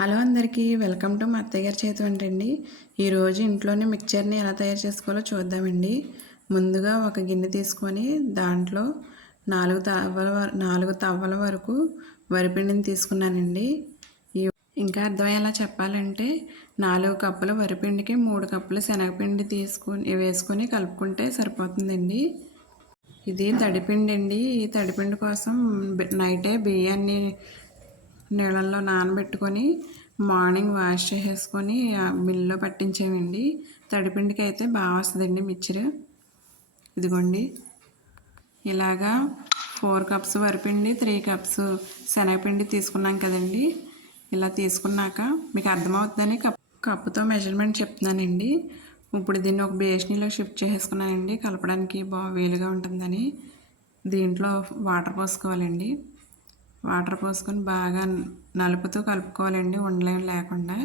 Hello అందరికీ welcome to మా అత్తయ్య గారి చేతి వంట అండి. ఈరోజు ఇంట్లోనే మిక్చర్ని ఎలా తయారు చేసుకోవాలో చూద్దామండి. ముందుగా ఒక గిన్నె తీసుకొని దాంట్లో 4 తవ్వల వరకు వరిపిండిని తీసుకున్నానండి. ఇంకా అర్థమయ్యేలా చెప్పాలంటే 4 కప్పుల వరిపిండికి 3 కప్పుల శనగపిండి వేసుకొని కలుపుకుంటే సరిపోతుందండి. ఇది తడిపిండి అండి. ఈ తడిపిండి కోసం నైటే బియ్యాన్ని నీళ్ళల్లో నానబెట్టుకొని మార్నింగ్ వాష్ చేసేసుకొని మిల్లులో పట్టించేవండి. తడిపిండికి అయితే బాగా వస్తుందండి మిక్చర్. ఇదిగోండి ఇలాగా 4 కప్స్ వరిపిండి 3 కప్స్ శనగపిండి తీసుకున్నాం కదండి. ఇలా తీసుకున్నాక మీకు అర్థమవుతుందని కప్పుతో మెజర్మెంట్ చెప్తున్నానండి. ఇప్పుడు దీన్ని ఒక బేషన్లో షిఫ్ట్ చేసుకున్నానండి. కలపడానికి బాగా వీలుగా ఉంటుందని దీంట్లో వాటర్ పోసుకోవాలండి. వాటర్ పోసుకొని బాగా నలుపుతూ కలుపుకోవాలండి, ఉండలేం లేకుండా.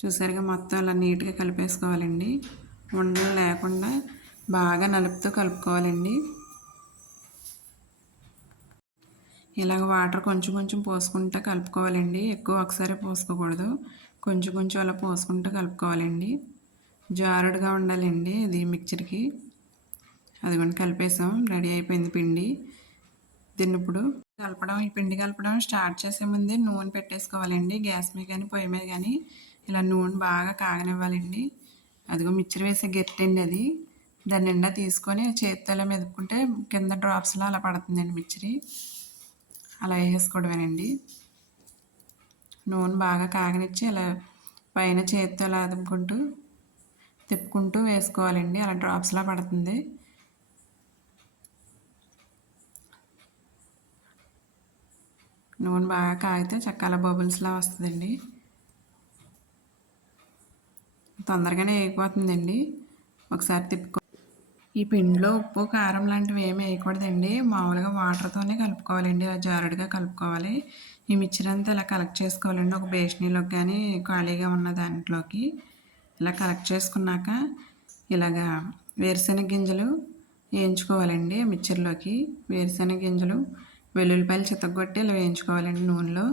చూసారుగా మొత్తం అలా నీట్గా కలిపేసుకోవాలండి. ఉండలు లేకుండా బాగా నలుపుతూ కలుపుకోవాలండి. ఇలాగ వాటర్ కొంచెం కొంచెం పోసుకుంటూ కలుపుకోవాలండి. ఎక్కువ ఒకసారి పోసుకోకూడదు, కొంచెం కొంచెం అలా పోసుకుంటూ కలుపుకోవాలండి. జారుడుగా ఉండాలండి ఇది మిక్చర్కి. అదిగోండి కలిపేసాం, రెడీ అయిపోయింది పిండి. దీన్ని ఇప్పుడు ఈ పిండి కలపడం స్టార్ట్ చేసే ముందే నూనె పెట్టేసుకోవాలండి. గ్యాస్ మీద కానీ పొయ్యి మీద కానీ ఇలా నూనె బాగా కాగనివ్వాలండి. అదిగో మిక్చర్ వేసే గెట్టండి అది. దాని నిండా తీసుకొని చేతితో ఇలా మెదుపుకుంటే కింద డ్రాప్స్లో అలా పడుతుందండి మిక్చర్. అలా వేసేసుకోవడమేనండి. నూనె బాగా కాగనిచ్చి ఇలా పైన చేతితో ఇలా అదుపుకుంటూ తిప్పుకుంటూ వేసుకోవాలండి. అలా డ్రాప్స్లా పడుతుంది. నూనె బాగా కాగితే చక్కల బబుల్స్లా వస్తుందండి. తొందరగానే వేగిపోతుందండి. ఒకసారి తిప్పుకో. ఈ పిండిలో ఉప్పు కారం లాంటివి ఏమి వేయకూడదండి. మామూలుగా వాటర్తోనే కలుపుకోవాలండి. ఇలా జారుడుగా కలుపుకోవాలి. ఈ మిక్చర్ అంతా ఇలా కలెక్ట్ చేసుకోవాలండి. ఒక బేషనీలోకి కానీ ఖాళీగా ఉన్న దాంట్లోకి ఇలా కలెక్ట్ చేసుకున్నాక ఇలాగా వేరుశెనగ గింజలు వేయించుకోవాలండి. మిక్చర్లోకి వేరుశెనగ గింజలు, వెల్లుల్లిపాయలు చితగొట్టి ఇలా వేయించుకోవాలండి నూనెలో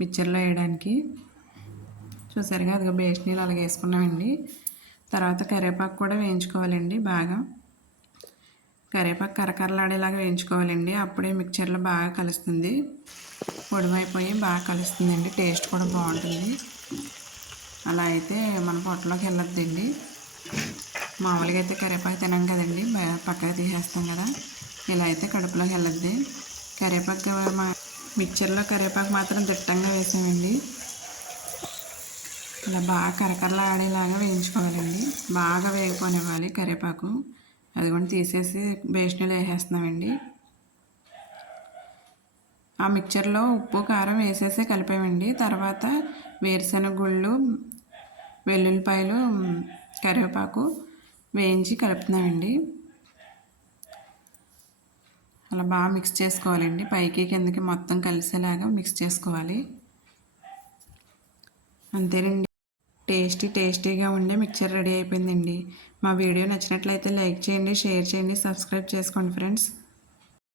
మిక్చర్లో వేయడానికి. చూసారుగా అదిగో బేషనీలు అలాగే వేసుకున్నామండి. తర్వాత కరివేపాకు కూడా వేయించుకోవాలండి. బాగా కరివేపాకు కరకరలాడేలాగా వేయించుకోవాలండి. అప్పుడే మిక్చర్లో బాగా కలుస్తుంది. పొడిమైపోయి బాగా కలుస్తుందండి. టేస్ట్ కూడా బాగుంటుంది. అలా అయితే మన పొట్టలోకి వెళ్ళొద్దండి. మామూలుగా అయితే కరివేపాకు తినాం కదండి, పక్కగా తీసేస్తాం కదా. ఇలా అయితే కడుపులోకి వెళ్ళొద్ది. కరివేపాకు మిక్చర్లో కరివేపాకు మాత్రం దిట్టంగా వేసామండి. ఇలా బాగా కరకరలా ఆడేలాగా వేయించుకోవాలండి. బాగా వేగిపోనివ్వాలి కరివేపాకు. అది కూడా తీసేసి బేషన్లో వేసేస్తున్నామండి. ఆ మిక్చర్లో ఉప్పు కారం వేసేసి కలిపామండి. తర్వాత వేరుశెనగ గుళ్ళు, వెల్లుల్లిపాయలు, కరివేపాకు వేయించి కలుపుతున్నామండి. అలా బాగా మిక్స్ చేసుకోవాలండి. పైకి కిందకి మొత్తం కలిసేలాగా మిక్స్ చేసుకోవాలి. అంతేనండి, టేస్టీగా ఉండే మిక్చర్ రెడీ అయిపోయిందండి. మా వీడియో నచ్చినట్లయితే లైక్ చేయండి, షేర్ చేయండి, సబ్స్క్రైబ్ చేసుకోండి ఫ్రెండ్స్.